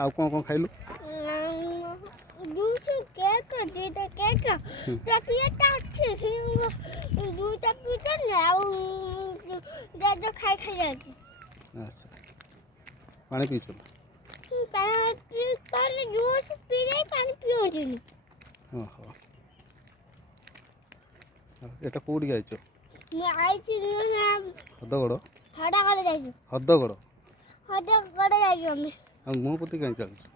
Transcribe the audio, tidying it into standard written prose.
ଆଉ କ'ଣ ଖାଇଲୁ? ଆଚ୍ଛା ପାଣି ପିଇଥିଲୁ? ଓହୋ ଏଟା କୋଉଠିକି ଆଇଛ? ହଦଗଡ଼? ହଦଗଡ଼ ଆଉ ମୁହଁ ପୋତି କାହିଁ ଚାଲୁଛୁ?